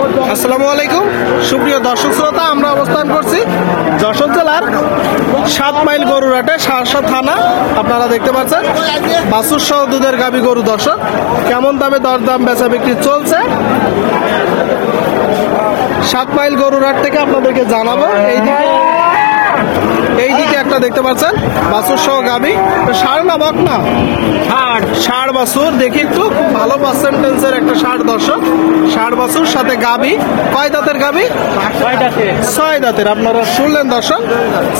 আসসালামু আলাইকুম সুপ্রিয় দর্শক শ্রোতা, আমরা অবস্থান করছি যশোর জেলার 7 মাইল গরুরহাটে শার্শা থানা। আপনারা দেখতে পাচ্ছেন বাছুর সহ দুধের গাভী গরু। দর্শক, কেমন দামে দরদাম বেচা বিক্রি চলছে 7 মাইল গরুরহাট থেকে আপনাদেরকে জানাবো। এইদিকে একটা দেখতে পাচ্ছেন বাছুর সহ গাভী, ষাঁড় না বকনা? ষাঁড় বাছুর। দেখি একটু, খুব ভালো পার্সেন্টেন্সের একটা ষাঁড়। দর্শক, ষাঁড় বাছুর সাথে গাভী। কয় দাঁতের গাভী? 6 দাঁতের। আপনারা শুনলেন দর্শক,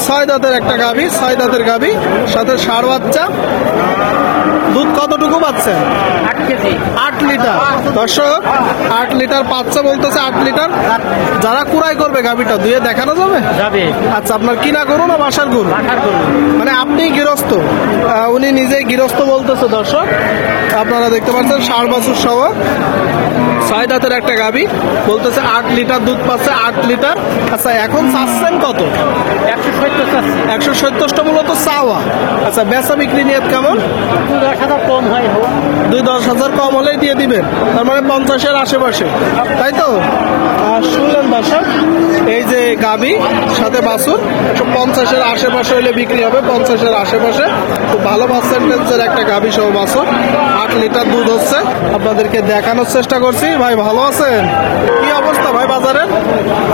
6 দাঁতের একটা গাভী, 6 দাঁতের গাভী সাথে ষাঁড় বাচ্চা। দুধ কতটুকু পাচ্ছেন? 8 কেজি। 8 লিটার। দর্শক, 8 লিটার পাচ্ছে বলতেছে। 8 লিটার। যারা কুড়াই করবে গাভীটা দুয়ে দেখানো যাবে? যাবে। আচ্ছা, আপনার কিনা গরু না বাসার গরু? বাসার গরু। মানে আপনি গৃহস্থ, উনি নিজেই গৃহস্থ বলতেছে। দর্শক, আপনারা দেখতে পাচ্ছেন ষাঁড় বাছুর সহ 6 দাঁতের একটা গাভী, বলতেছে 8 লিটার দুধ পাচ্ছে। 8 লিটার। আচ্ছা, এখন চাচ্ছেন কত? 170 চাচ্ছি। 170টা মূলত চাওয়া। আচ্ছা, বেচা বিক্রি নিয়ত কেমন? 10,000 কম হয়। 2-10,000 কম হলেই দিয়ে দিবেন, তার মানে 50-এর আশেপাশে, তাই তো? শুনলেন দর্শক, এই যে গাভী সাথে বাছুর 150-এর আশেপাশে হলে বিক্রি হবে। 50-এর আশেপাশে। খুব ভালো পার্সেন্টেন্সের একটা গাভী সহ বাছুর। 8 লিটার দুধ হচ্ছে। আপনাদেরকে দেখানোর চেষ্টা করছি। ভাই ভালো আছেন? কি অবস্থা ভাই বাজারের?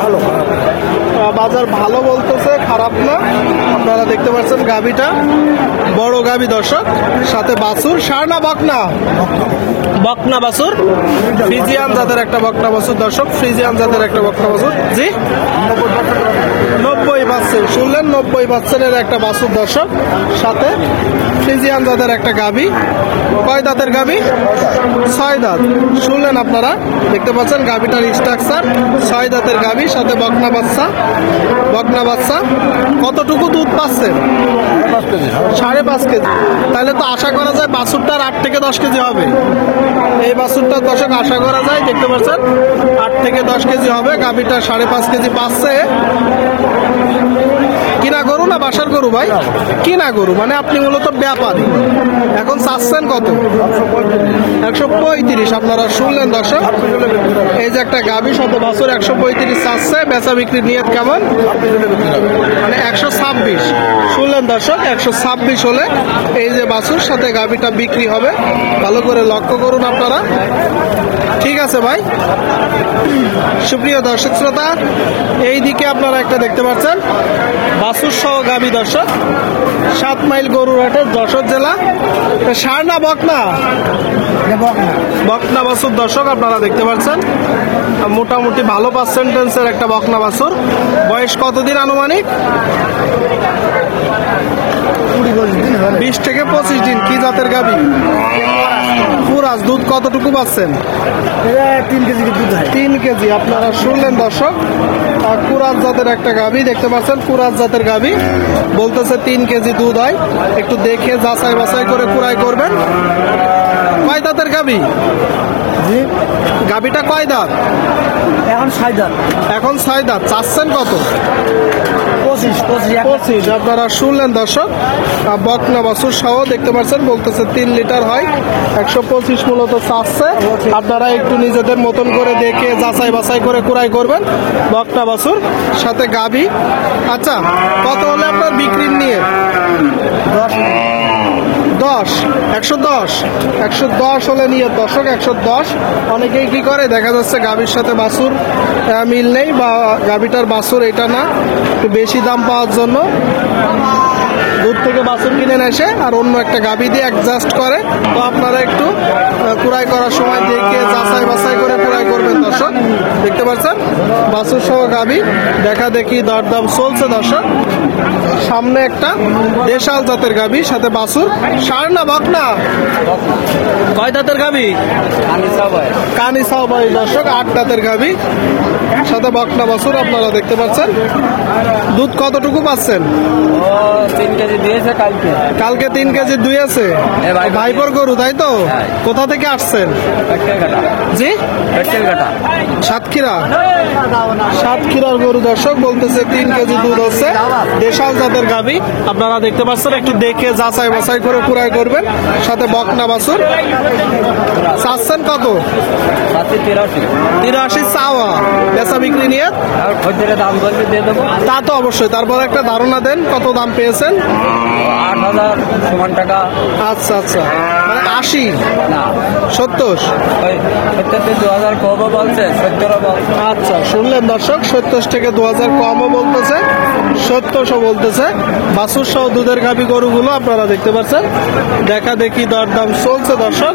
ভালো। বাজার ভালো বলতেছে, খারাপ না। আপনারা দেখতে পাচ্ছেন গাভীটা বড় গাভী। দর্শক, সাথে বাছুর। ষাঁড় না বকনা? বকনা বাছুর। ফ্রিজিয়ান জাতের একটা বকনা বাছুর। দর্শক, ফ্রিজিয়ান জাতের একটা বকনা বাছুর। জি, 90 পাচ্ছেন। শুনলেন, 90 পাচ্ছেনের একটা বাছুর। দর্শক, সাথে ফ্রিজিয়ান জাতের একটা গাভী। কয় দাঁতের গাভী? 6 দাঁত। শুনলেন আপনারা, দেখতে পাচ্ছেন গাভীটার স্ট্রাকচার। 6 দাঁতের গাভী সাথে বকনা বাচ্চা। বকনা বাচ্চা। কতটুকু দুধ পাচ্ছেন? 5.5 কেজি। তাহলে তো আশা করা যায় বাছুরটার 8 থেকে 10 কেজি হবে। এই বাছুরটার দর্শক আশা করা যায়, দেখতে পাচ্ছেন 8 থেকে 10 কেজি হবে। গাভীটা 5.5 কেজি পাচ্ছে। কিনা গরু না বাসার গরু ভাই? কিনা গরু, মানে আপনি মূলত ব্যাপারী। এখন চাচ্ছেন কত? 135। আপনারা শুনলেন দর্শক, এই যে একটা গাভী শত বাছুর 135 চাচ্ছে। বেচা বিক্রির নিয়ত কেমন? মানে 126। শুনলেন দর্শক, 126 হলে এই যে বাছুর সাথে গাভীটা বিক্রি হবে। ভালো করে লক্ষ্য করুন আপনারা। ঠিক আছে ভাই। সুপ্রিয় দর্শক শ্রোতা, এই দিকে আপনারা একটা দেখতে পাচ্ছেন বাছুর সহ গাভী। দর্শক, 7 মাইল গরুরহাটে, যশোর জেলা। ষাঁড় না বকনা? বকনা বাছুর। দর্শক, আপনারা দেখতে পাচ্ছেন মোটামুটি ভালো পার্সেন্টেন্সের একটা বকনা বাছুর। বয়স কতদিন আনুমানিক? 20 থেকে 25 দিন। কি জাতের গাভী? পুরাজ। দুধ কতটুকু পাচ্ছেন? 3 কেজি দুধ হয়। 3 কেজি। আপনারা শুনলেন দর্শক, কুরাজ জাতের একটা গাভী দেখতে পাচ্ছেন। কুরাজ জাতের গাভী, বলতেছে 3 কেজি দুধ হয়। একটু দেখে যাচাই বাছাই করে কুড়াই করবেন। কয় দাঁতের গাভী? গাভীটা কয় দাঁত? এখন 6 দাঁত। এখন 6 দাঁত। চাচ্ছেন কত? 25। আপনারা শুনলেন দর্শক, বকনা বাছুর সহ দেখতে পাচ্ছেন, বলতেছে 3 লিটার হয়। 125 মূলত চাচ্ছে। আপনারা একটু নিজেদের মতন করে দেখে যাচাই বাছাই করে কুড়াই করবেন। বকনা বাছুর সাথে গাভী। আচ্ছা, কত হলে আপনার বিক্রির নিয়ে? 10। 110 হলে নিয়ে। দর্শক, 110। অনেকেই কি করে, দেখা যাচ্ছে গাভীর সাথে বাছুর মিল নেই, বা গাভীটার বাছুর এটা না, একটু বেশি দাম পাওয়ার জন্য দুধ থেকে বাছুর কিনে এসে আর অন্য একটা গাভী দিয়ে অ্যাডজাস্ট করে। তো আপনারা একটু কুড়াই করার সময় দেখে যাচাই বাছাই করে কুড়াই করবেন। দর্শক, দেখতে পাচ্ছেন বাছুর সহ গাভী দেখা দেখি দরদাম চলছে। দর্শক, সামনে একটা দেশাল জাতের গাভী সাথে বাছুর। ষাঁড় না বকনা? কয় দাঁতের গাভী? কানি সাও ভাই। দর্শক, 8 দাঁতের গাভী সাথে বকনা বাছুর আপনারা দেখতে পাচ্ছেন। দুধ কতটুকু পাচ্ছেন? ও 3 কেজি দিয়েছে কালকে। কালকে 3 কেজি দুই আছে। ভাইপোর গরু তাই তো? কোথা থেকে আসছেন? জি, সাতক্ষীরা। সাতক্ষীরার গরু দর্শক বলতেছে 3 কেজি দুধ হচ্ছে। দেশাল জাতের গাভী আপনারা দেখতে পাচ্ছেন। একটু দেখে যাচাই বাছাই করে পুরাই করবেন। সাথে বকনা বাছুর। চাচ্ছেন কত? 83 চাওয়া, বেচা বিক্রি নিয়ে দাম বলতে দিয়ে দেবো। তা তো অবশ্যই। তারপর একটা ধারণা দেন কত দাম পেয়েছেন? 8,000 সমান টাকা। আচ্ছা আচ্ছা, মানে 80 না 70। ওই 2000 কম বলছে, 17 বলছে। আচ্ছা, শুনলেন দর্শক, 70 থেকে 2000 কমও বলতেছে, 1700 বলতেছে। বাছুর সহ দুধের গাভী গরুগুলো আপনারা দেখতে পাচ্ছেন। দেখা দেখি দরদাম চলছে দর্শক।